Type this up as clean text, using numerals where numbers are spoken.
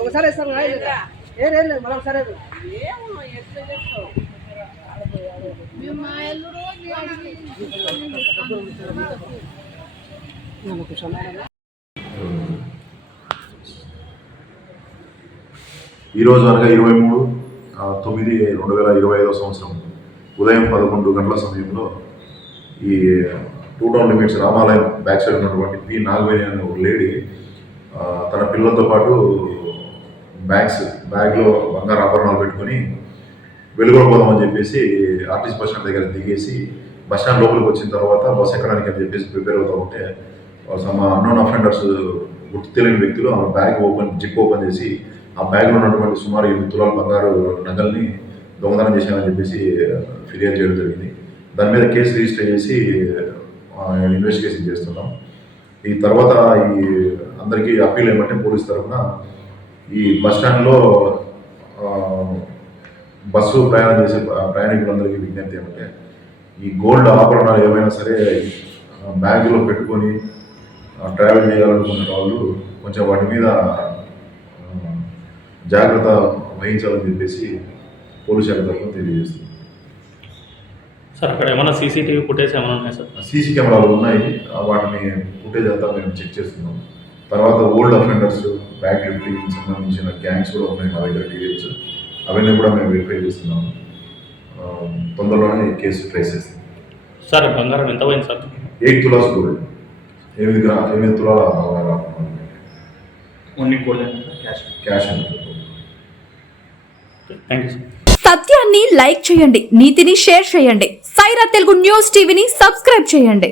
ఒకసారి వేస్తాం మరొకసారి ఈరోజు అనగా 23/9/2025 సంవత్సరం ఉదయం 11 గంటల సమయంలో ఈ టూ టౌన్ లిమిట్స్ రామాలయం బ్యాక్ సైడ్ ఉన్నటువంటి పి నాగవేణి అనే ఒక లేడీ తన పిల్లలతో పాటు బ్యాగ్లో బంగారు ఆభరణాలు పెట్టుకొని వెలుగొడపోదామని చెప్పేసి ఆర్టీసీ బస్ స్టాండ్ దగ్గర దిగేసి బస్ స్టాండ్ లోపలికి వచ్చిన తర్వాత బస్ ఎక్కడానికి అని చెప్పేసి ప్రిపేర్ అవుతూ ఉంటే అన్నోన్ అఫెండర్స్ గుర్తు తెలియని వ్యక్తులు ఆ జిప్ ఓపెన్ చేసి ఆ బ్యాగ్లో ఉన్నటువంటి సుమారు 8 తులాల బంగారు నగల్ని దొంగతనం చేశామని చెప్పేసి ఫిర్యాదు చేయడం జరిగింది. దాని మీద కేసు రిజిస్టర్ చేసి ఇన్వెస్టిగేషన్ చేస్తున్నాం. ఈ తర్వాత ఈ అందరికీ అప్పీల్ ఏమంటే పోలీస్ తరఫున ఈ బస్ స్టాండ్లో బస్సు ప్రయాణం చేసే ప్రయాణికులందరికీ విజ్ఞప్తి ఏమంటే ఈ గోల్డ్ ఆభరణాలు ఏమైనా సరే బ్యాగ్లో పెట్టుకొని ట్రావెల్ చేయాలనుకున్న వాళ్ళు కొంచెం వాటి మీద జాగ్రత్త వహించాలని చెప్పేసి పోలీస్ శాఖ తరఫున తెలియజేస్తుంది. సార్ అక్కడ ఏమైనా సీసీటీవీ ఫుటేజ్ ఏమైనా ఉన్నాయి సార్? సీసీ కెమెరాలు ఉన్నాయి, వాటిని ఫుటేజ్ అంతా మేము చెక్ చేస్తున్నాం. తర్వాత ఓల్డ్ అఫెండర్స్ బ్యాగ్ లిఫ్టింగ్ సంబంధించిన గ్యాంగ్స్ కూడా ఉన్నాయి మా దగ్గర డీటెయిల్స్, అవన్నీ కూడా మేము వెరిఫై చేస్తున్నాము. తొందరలోనే కేసు ట్రేస్ చేస్తాం. సార్ బంగారం ఎంత పోయింది సార్? 8 తులాస్ గోల్డ్, 8 తులాల ఓన్లీ గోల్డ్ క్యాష్ అండి. Thank you sir. సత్యాన్ని లైక్ చేయండి, నీతిని షేర్ చేయండి. సైరా తెలుగు న్యూస్ టీవీని సబ్స్క్రైబ్ చేయండి.